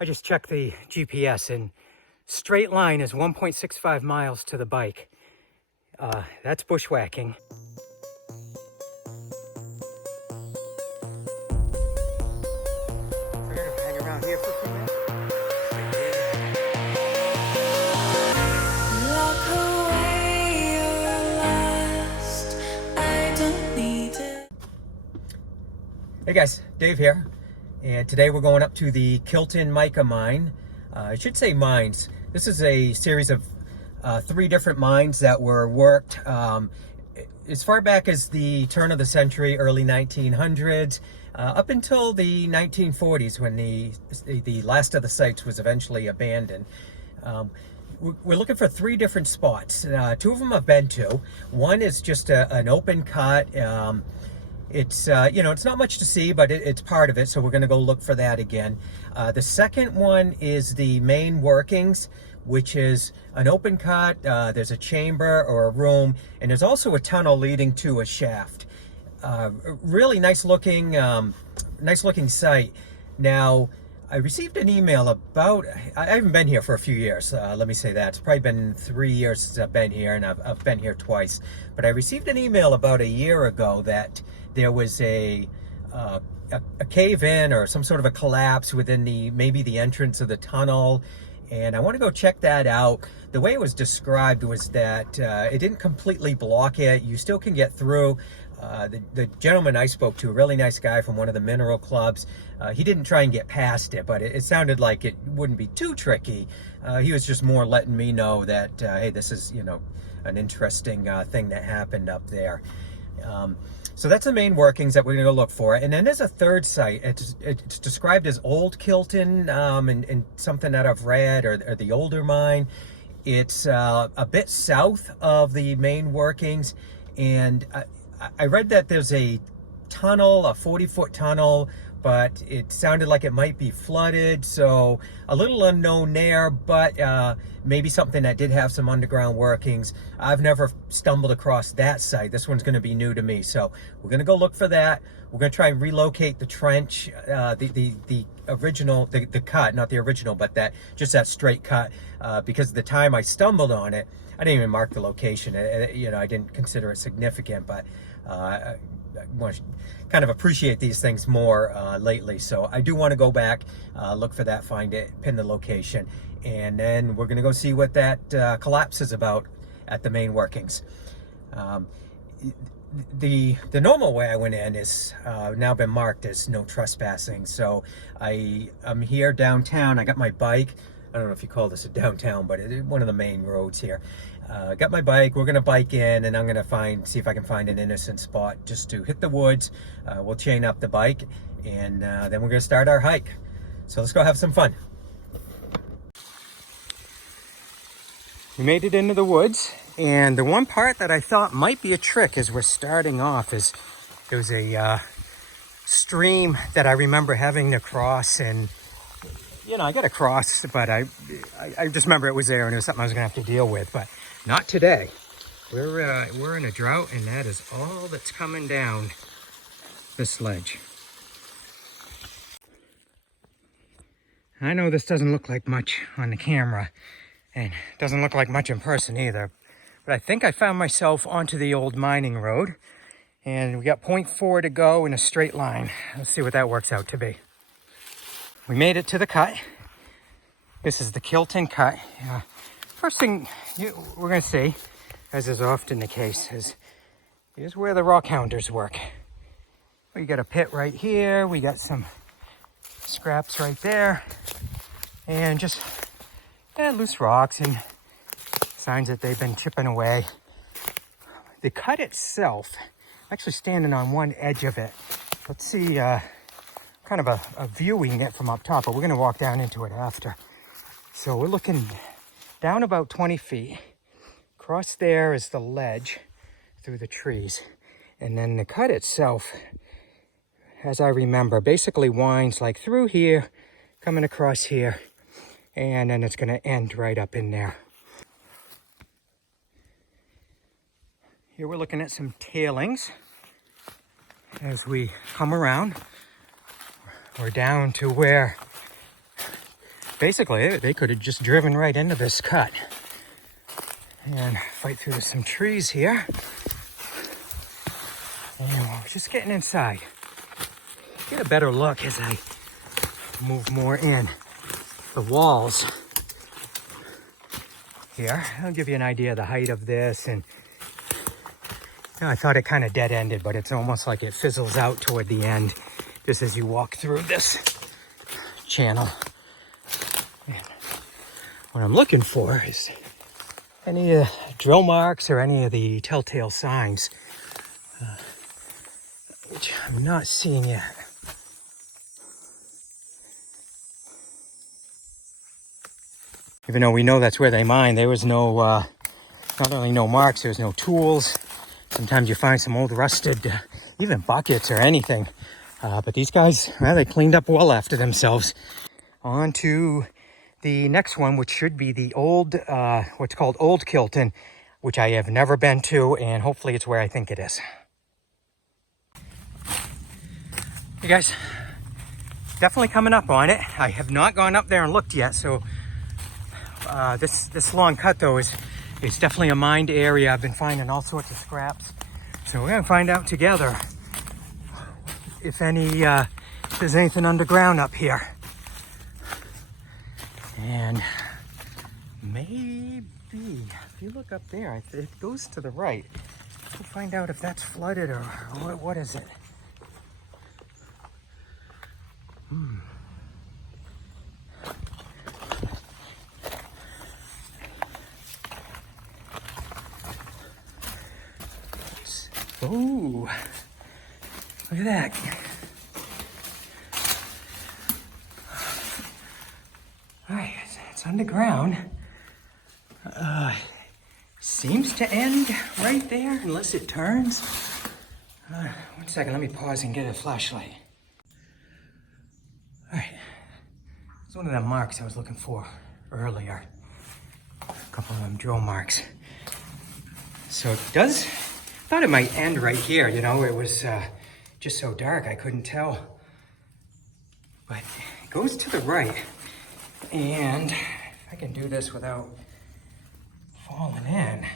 I just checked the GPS and straight line is 1.65 miles to the bike. That's bushwhacking. We're gonna hang around here for a few minutes. Hey guys, Dave here, and today we're going up to the Kilton Mica Mine. I should say mines. This is a series of 3 different mines that were worked as far back as the turn of the century, early 1900s, up until the 1940s when the last of the sites was eventually abandoned. We're looking for 3 different spots. 2 of them I've been to. One is just an open cut. It's, you know, it's not much to see, but it's part of it, so we're going to go look for that again. The second one is the main workings, which is an open cut. There's a chamber or a room, and there's also a tunnel leading to a shaft. Really nice looking site. Now, I received an email about, I haven't been here for a few years, let me say that. It's probably been 3 years since I've been here, and I've been here twice. But I received an email about a year ago that there was a cave-in or some sort of a collapse within maybe the entrance of the tunnel, and I want to go check that out. The way it was described was that it didn't completely block it. You still can get through. The gentleman I spoke to, a really nice guy from one of the mineral clubs, he didn't try and get past it, but it sounded like it wouldn't be too tricky. He was just more letting me know that, hey, this is, you know, an interesting thing that happened up there. So that's the main workings that we're going to go look for. And then there's a third site. It's described as Old Kilton, and something that I've read, or the older mine. It's a bit south of the main workings, and I read that there's a tunnel, a 40-foot tunnel, but it sounded like it might be flooded, so a little unknown there, but maybe something that did have some underground workings. I've never stumbled across that site. This one's going to be new to me, so we're going to go look for that. We're going to try and relocate the trench, the original, the cut, not the original, but just that straight cut, because the time I stumbled on it, I didn't even mark the location. You know, I didn't consider it significant, but I want to kind of appreciate these things more lately. So I do want to go back, look for that, find it, pin the location, and then we're going to go see what that collapse is about at the main workings. The normal way I went in is now been marked as no trespassing. So I'm here downtown. I got my bike. I don't know if you call this a downtown, but it's one of the main roads here. Got my bike. We're gonna bike in, and I'm gonna see if I can find an innocent spot just to hit the woods. We'll chain up the bike, and then we're gonna start our hike. So let's go have some fun. We made it into the woods, and the one part that I thought might be a trick as we're starting off is there was a stream that I remember having to cross, and you know, I got across, but I just remember it was there, and it was something I was gonna have to deal with, but not today. We're in a drought, and that is all that's coming down this ledge. I know this doesn't look like much on the camera, and doesn't look like much in person either, but I think I found myself onto the old mining road, and we got 0.4 to go in a straight line. Let's see what that works out to be. We made it to the cut. This is the Kilton Cut. First thing we're going to see, as is often the case, is where the rock hounders work. We got a pit right here. We got some scraps right there. And just loose rocks and signs that they've been chipping away. The cut itself, I'm actually standing on one edge of it. Let's see, kind of a viewing it from up top, but we're going to walk down into it after. So we're looking down about 20 feet. Across there is the ledge through the trees. And then the cut itself, as I remember, basically winds like through here, coming across here, and then it's going to end right up in there. Here we're looking at some tailings as we come around. We're down to where basically, they could have just driven right into this cut. And fight through some trees here. And we're just getting inside. Get a better look as I move more in. The walls here, I'll give you an idea of the height of this. And I thought it kind of dead-ended, but it's almost like it fizzles out toward the end just as you walk through this channel. And what I'm looking for is any drill marks or any of the telltale signs, which I'm not seeing yet. Even though we know that's where they mine, there was no, not only no marks, there was no tools. Sometimes you find some old rusted, even buckets or anything. But these guys, well, they cleaned up well after themselves. On to the next one, which should be the old, what's called Old Kilton, which I have never been to, and hopefully it's where I think it is. Hey guys, definitely coming up on it. I have not gone up there and looked yet, so this long cut though is definitely a mined area. I've been finding all sorts of scraps, so we're gonna find out together if there's anything underground up here. And maybe if you look up there, it goes to the right. We'll find out if that's flooded or what is it. Oh, look at that. All right, it's underground. Seems to end right there, unless it turns. 1 second, let me pause and get a flashlight. All right, it's one of them marks I was looking for earlier. A couple of them drill marks. So it does, thought it might end right here, you know, it was just so dark I couldn't tell. But it goes to the right. And if I can do this without falling in,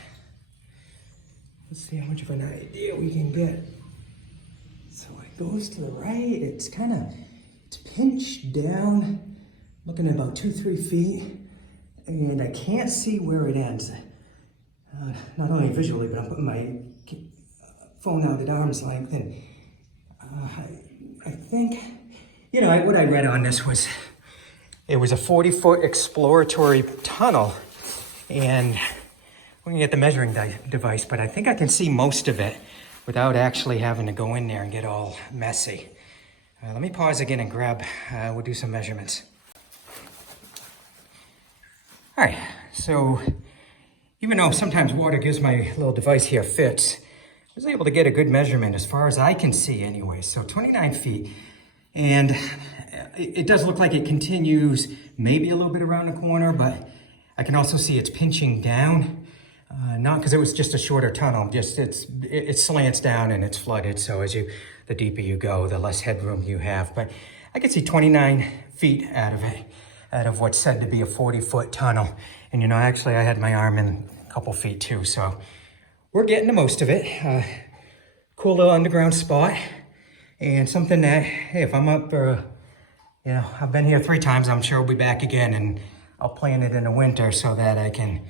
let's see how much of an idea we can get. So it goes to the right, it's pinched down, looking at about 2-3 feet, and I can't see where it ends. Not only visually, but I'm putting my phone out at arm's length, and I think, you know, what I read on this was it was a 40-foot exploratory tunnel, and we can get the measuring device, but I think I can see most of it without actually having to go in there and get all messy. Let me pause again and grab, we'll do some measurements. All right, so even though sometimes water gives my little device here fits, I was able to get a good measurement as far as I can see anyway. So 29 feet, and it does look like it continues maybe a little bit around the corner, but I can also see it's pinching down. Not because it was just a shorter tunnel, just it slants down and it's flooded. So the deeper you go, the less headroom you have. But I could see 29 feet out of it, out of what's said to be a 40-foot tunnel. And you know, actually I had my arm in a couple feet too. So we're getting the most of it. Cool little underground spot, and something that, hey, if I'm up, you know, I've been here 3 times, I'm sure I'll be back again, and I'll plan it in the winter so that I can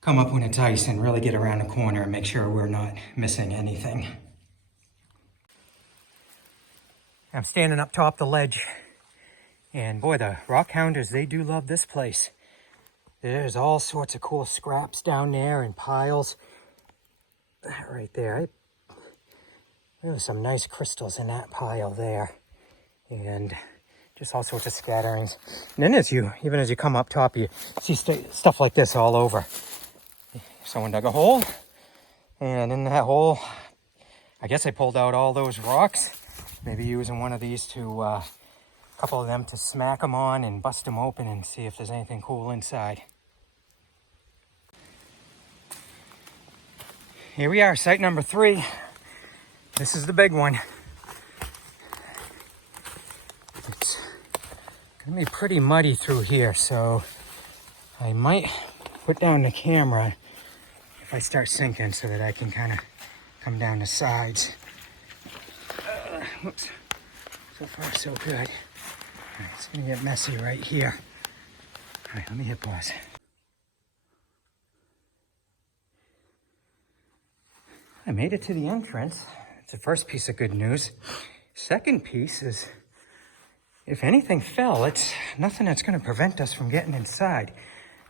come up when it's ice and really get around the corner and make sure we're not missing anything. I'm standing up top the ledge, and boy, the rock hounders, they do love this place. There's all sorts of cool scraps down there and piles. That right there, there's some nice crystals in that pile there, and just all sorts of scatterings. And then even as you come up top, you see stuff like this all over. Someone dug a hole, and in that hole, I guess they pulled out all those rocks, maybe using one of these to, a couple of them to smack them on and bust them open and see if there's anything cool inside. Here we are, site number 3. This is the big one. It's gonna be pretty muddy through here, so I might put down the camera if I start sinking so that I can kind of come down the sides. Whoops. So far, so good. All right, it's gonna get messy right here. All right, let me hit pause. I made it to the entrance. It's the first piece of good news. Second piece is, if anything fell, it's nothing that's gonna prevent us from getting inside.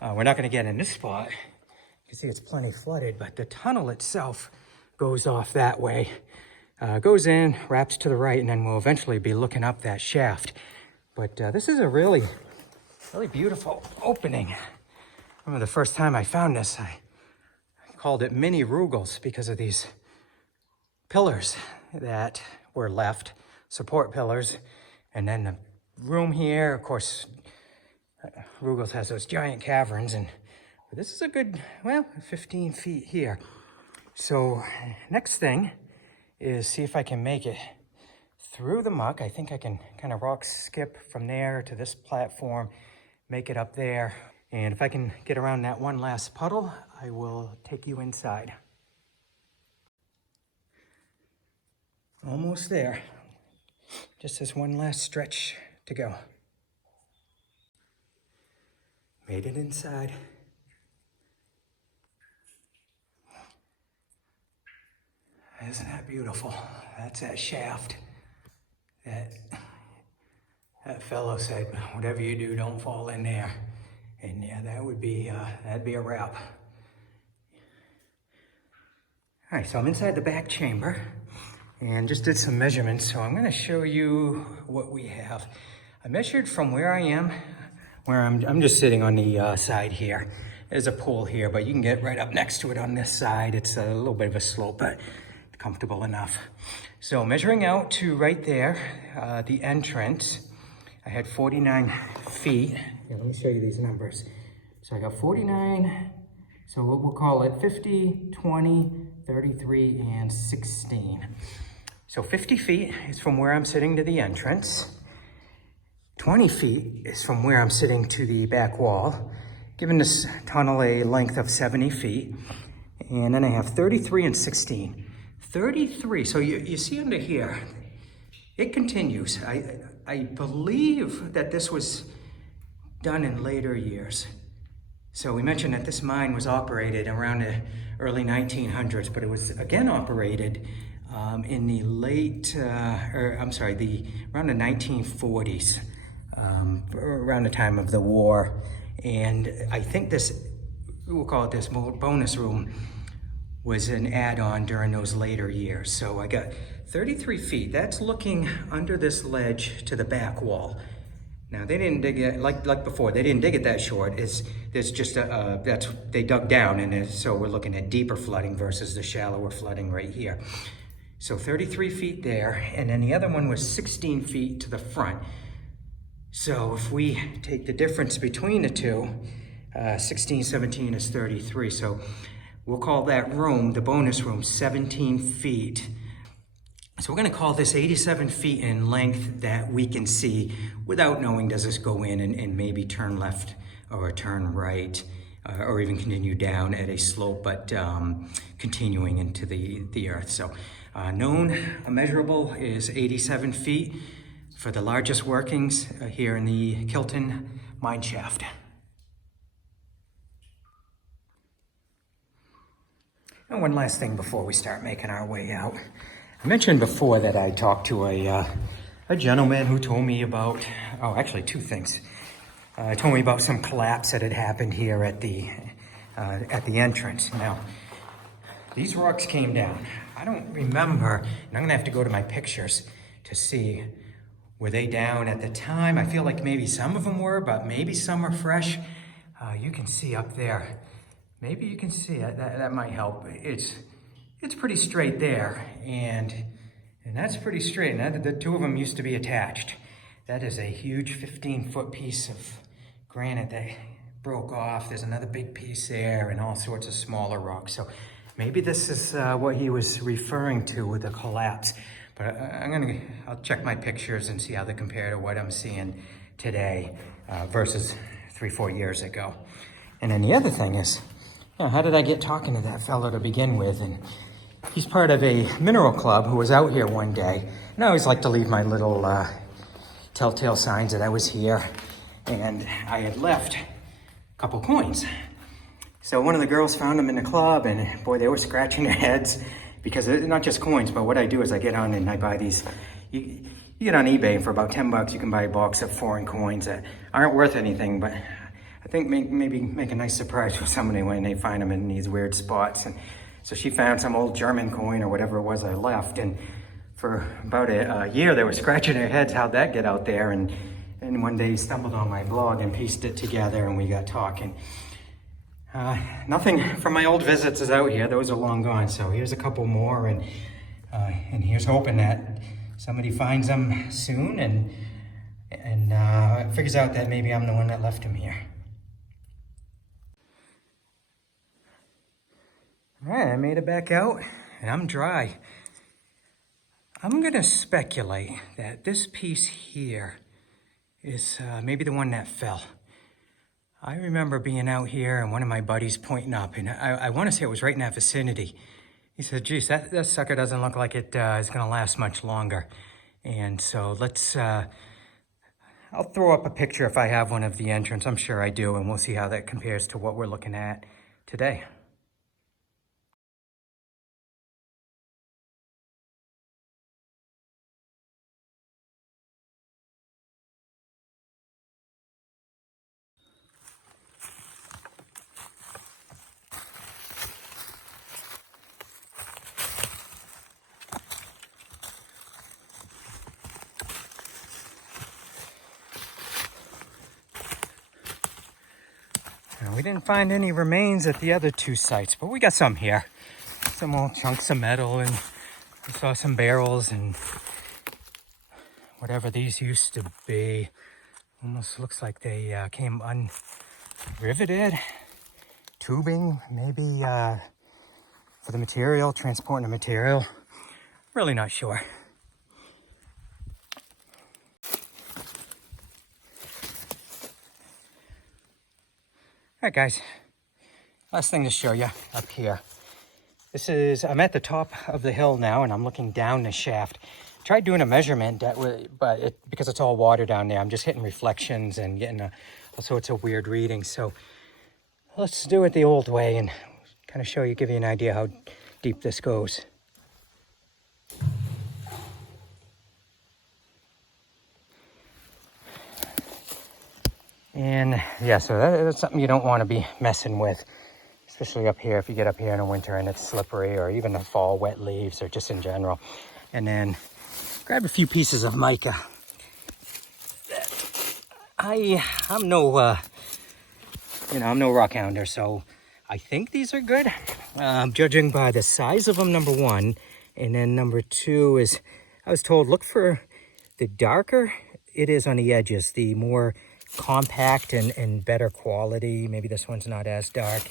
We're not gonna get in this spot. You can see it's plenty flooded, but the tunnel itself goes off that way. Goes in, wraps to the right, and then we'll eventually be looking up that shaft. But this is a really beautiful opening. I remember the first time I found this, I called it mini Rugels because of these pillars that were left, support pillars, and then the room here. Of course, Rugels has those giant caverns, and this is a good, well, 15 feet here. So next thing is see if I can make it through the muck. I think I can kind of rock skip from there to this platform, make it up there. And if I can get around that one last puddle, I will take you inside. Almost there. Just this one last stretch to go. Made it inside. Isn't that beautiful? That's that shaft. That fellow said, whatever you do, don't fall in there. And yeah, that'd be a wrap. All right, so I'm inside the back chamber and just did some measurements. So I'm gonna show you what we have. I measured from where I am, I'm just sitting on the side here. There's a pool here, but you can get right up next to it on this side. It's a little bit of a slope, but comfortable enough. So measuring out to right there, the entrance, I had 49 feet. Yeah, let me show you these numbers. So I got 49, so we'll call it 50, 20, 33, and 16. So 50 feet is from where I'm sitting to the entrance. 20 feet is from where I'm sitting to the back wall, giving this tunnel a length of 70 feet. And then I have 33 and 16. 33, so you see under here, it continues. I believe that this was done in later years. So we mentioned that this mine was operated around the early 1900s, but it was again operated in the around the 1940s, around the time of the war. And I think we'll call it this bonus room, was an add-on during those later years. So I got 33 feet. That's looking under this ledge to the back wall. Now they didn't dig it like before. They didn't dig it that short. There's just they dug down, and so we're looking at deeper flooding versus the shallower flooding right here. So 33 feet there, and then the other one was 16 feet to the front. So if we take the difference between the two, 16, 17 is 33. So we'll call that room, the bonus room, 17 feet. So we're gonna call this 87 feet in length that we can see without knowing, does this go in and maybe turn left or turn right, or even continue down at a slope, but continuing into the earth. So known measurable is 87 feet for the largest workings here in the Kilton mine shaft. And one last thing before we start making our way out. I mentioned before that I talked to a gentleman who told me about, actually two things. Told me about some collapse that had happened here at the entrance. Now, these rocks came down. I don't remember, and I'm gonna have to go to my pictures to see, were they down at the time? I feel like maybe some of them were, but maybe some are fresh. You can see up there. Maybe you can see it, that might help. It's pretty straight there, and that's pretty straight. And the two of them used to be attached. That is a huge 15-foot piece of granite that broke off. There's another big piece there and all sorts of smaller rocks. So maybe this is what he was referring to with the collapse. But I'll check my pictures and see how they compare to what I'm seeing today versus 3-4 years ago. And then the other thing is, how did I get talking to that fellow to begin with? And he's part of a mineral club who was out here one day. And I always like to leave my little telltale signs that I was here. And I had left a couple coins. So one of the girls found them in the club, and boy, they were scratching their heads because they're not just coins, but what I do is I get on and I buy these. You get on eBay, and for about $10, you can buy a box of foreign coins that aren't worth anything, but I think maybe make a nice surprise for somebody when they find them in these weird spots. And so she found some old German coin or whatever it was I left, and for about a year they were scratching their heads, how'd that get out there? And one day he stumbled on my blog and pieced it together, and we got talking. Nothing from my old visits is out here. Those are long gone. So here's a couple more, and here's hoping that somebody finds them soon and figures out that maybe I'm the one that left them here. All right, I made it back out, and I'm dry. I'm gonna speculate that this piece here is maybe the one that fell. I remember being out here and one of my buddies pointing up, and I want to say it was right in that vicinity. He said, geez, that sucker doesn't look like it is going to last much longer. And so let's, I'll throw up a picture if I have one of the entrance. I'm sure I do, and we'll see how that compares to what we're looking at today. We didn't find any remains at the other two sites, but we got some here. Some old chunks of metal, and we saw some barrels and whatever these used to be. Almost looks like they came unriveted. Tubing, maybe for the material, transporting the material. Really not sure. All right, guys, last thing to show you up here. I'm at the top of the hill now, and I'm looking down the shaft. Tried doing a measurement, but because it's all water down there, I'm just hitting reflections and getting all sorts of weird readings. So let's do it the old way and kind of show you, give you an idea how deep this goes. And yeah, so that's something you don't want to be messing with, especially up here if you get up here in the winter and it's slippery, or even the fall wet leaves, or just in general. And then grab a few pieces of mica. I'm no I'm no rock hounder, so I think these are good. Judging by the size of them, number one, and then number two is, I was told, look for the darker it is on the edges, the more compact and better quality. Maybe this one's not as dark,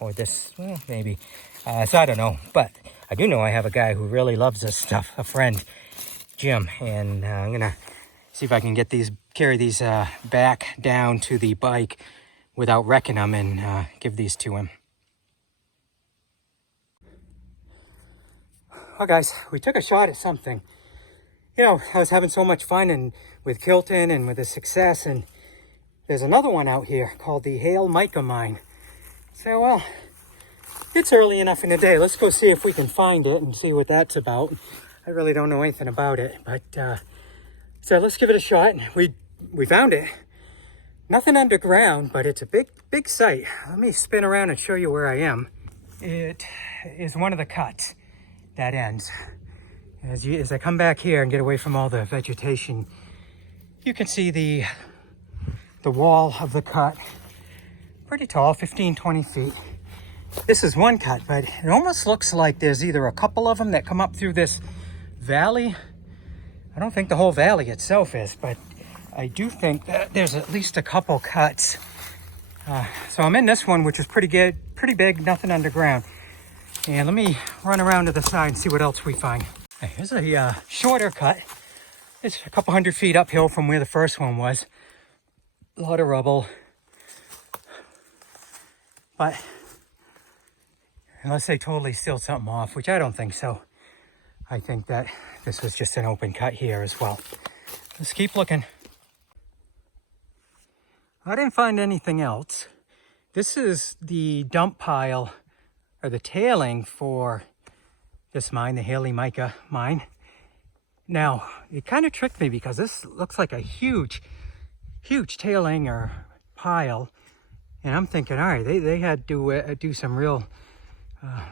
or this, well, maybe. So I don't know, but I do know I have a guy who really loves this stuff, a friend, Jim, and I'm gonna see if I can carry these back down to the bike without wrecking them, and give these to him. Well, guys, we took a shot at something. You know, I was having so much fun with Kilton and with the success, and there's another one out here called the Kilton Mica Mine. So, well, it's early enough in the day. Let's go see if we can find it and see what that's about. I really don't know anything about it, but so let's give it a shot. We found it. Nothing underground, but it's a big site. Let me spin around and show you where I am. It is one of the cuts that ends. As I come back here and get away from all the vegetation, you can see the wall of the cut. Pretty tall, 15-20 feet. This is one cut, but it almost looks like there's either a couple of them that come up through this valley. I don't think the whole valley itself is, but I do think that there's at least a couple cuts. So I'm in this one, which is pretty good, pretty big, nothing underground. And let me run around to the side and see what else we find. Here's a shorter cut. It's a couple 100 feet uphill from where the first one was. A lot of rubble. But unless they totally sealed something off, which I don't think so, I think that this was just an open cut here as well. Let's keep looking. I didn't find anything else. This is the dump pile, or the tailing for this mine, the Kilton Mica Mine. Now, it kind of tricked me because this looks like a huge tailing or pile. And I'm thinking, all right, they had to do some real,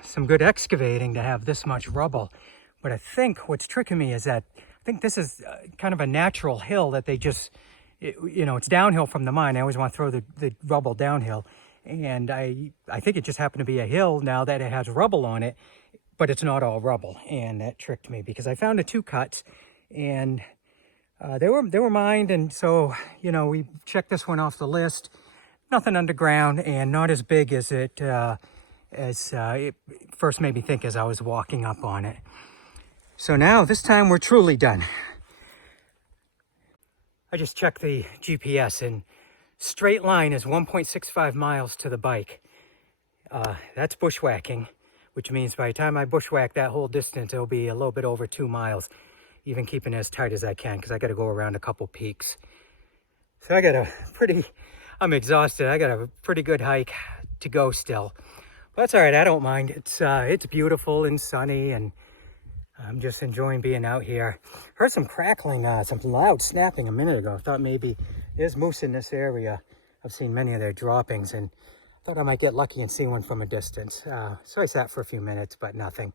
some good excavating to have this much rubble. But I think what's tricking me is that I think this is kind of a natural hill that they just, you know, it's downhill from the mine. I always want to throw the rubble downhill. And I think it just happened to be a hill now that it has rubble on it, but it's not all rubble. And that tricked me because I found the 2 cuts and they were mined. And so, you know, we checked this one off the list. Nothing underground and not as big as it first made me think as I was walking up on it. So now this time we're truly done. I just checked the GPS and straight line is 1.65 miles to the bike. That's bushwhacking, which means by the time I bushwhack that whole distance, it'll be a little bit over 2 miles, even keeping it as tight as I can because I got to go around a couple peaks. So I'm exhausted. I got a pretty good hike to go still. But that's all right. I don't mind. It's beautiful and sunny, and I'm just enjoying being out here. Heard some crackling, some loud snapping a minute ago. I thought maybe there's moose in this area. I've seen many of their droppings and thought I might get lucky and see one from a distance. So I sat for a few minutes, but nothing.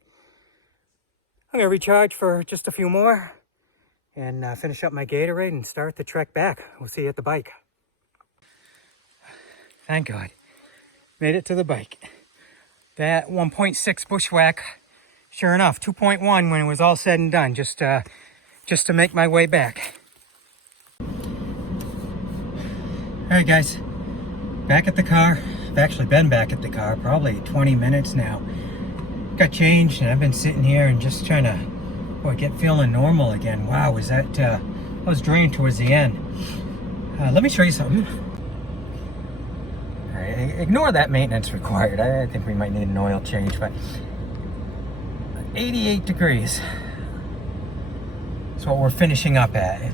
I'm gonna recharge for just a few more and finish up my Gatorade and start the trek back. We'll see you at the bike. Thank God. Made it to the bike. That 1.6 bushwhack, sure enough, 2.1 when it was all said and done, just to make my way back. All right, guys, back at the car. I've actually been back at the car probably 20 minutes now. Got changed and I've been sitting here and just trying to get feeling normal again. Wow, I was drained towards the end. Let me show you something. All right, ignore that maintenance required. I think we might need an oil change, but 88 degrees is what we're finishing up at.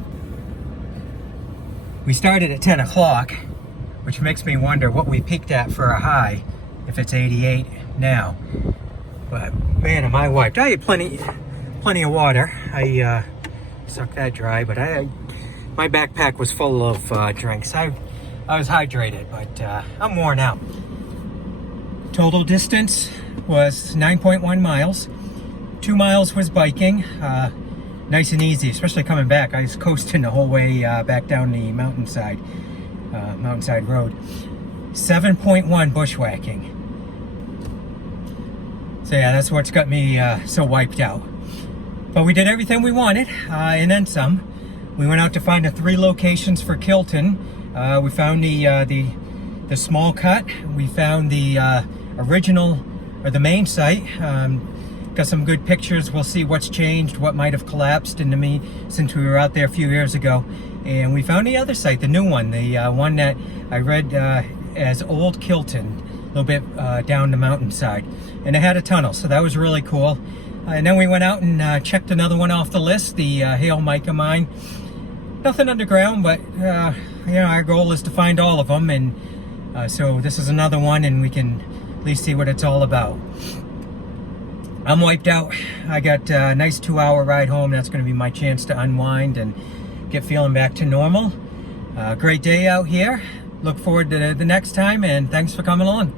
We started at 10 o'clock, which makes me wonder what we peaked at for a high if it's 88 now. But man, am I wiped. I had plenty of water. I sucked that dry, but my backpack was full of drinks. I was hydrated, but I'm worn out. Total distance was 9.1 miles. 2 miles was biking, nice and easy, especially coming back. I was coasting the whole way back down the mountainside road. 7.1 bushwhacking. So yeah, that's what's got me so wiped out. But we did everything we wanted, and then some. We went out to find the 3 locations for Kilton. We found the small cut. We found the original, or the main site. Got some good pictures. We'll see what's changed, what might have collapsed into me since we were out there a few years ago. And we found the other site, the new one, the one that I read as Old Kilton, a little bit down the mountainside. And it had a tunnel, so that was really cool. And then we went out and checked another one off the list, the Kilton Mica Mine. Nothing underground, but you know, our goal is to find all of them. And so this is another one, and we can at least see what it's all about. I'm wiped out. I got a nice 2-hour ride home. That's going to be my chance to unwind and get feeling back to normal. Great day out here. Look forward to the next time, and thanks for coming along.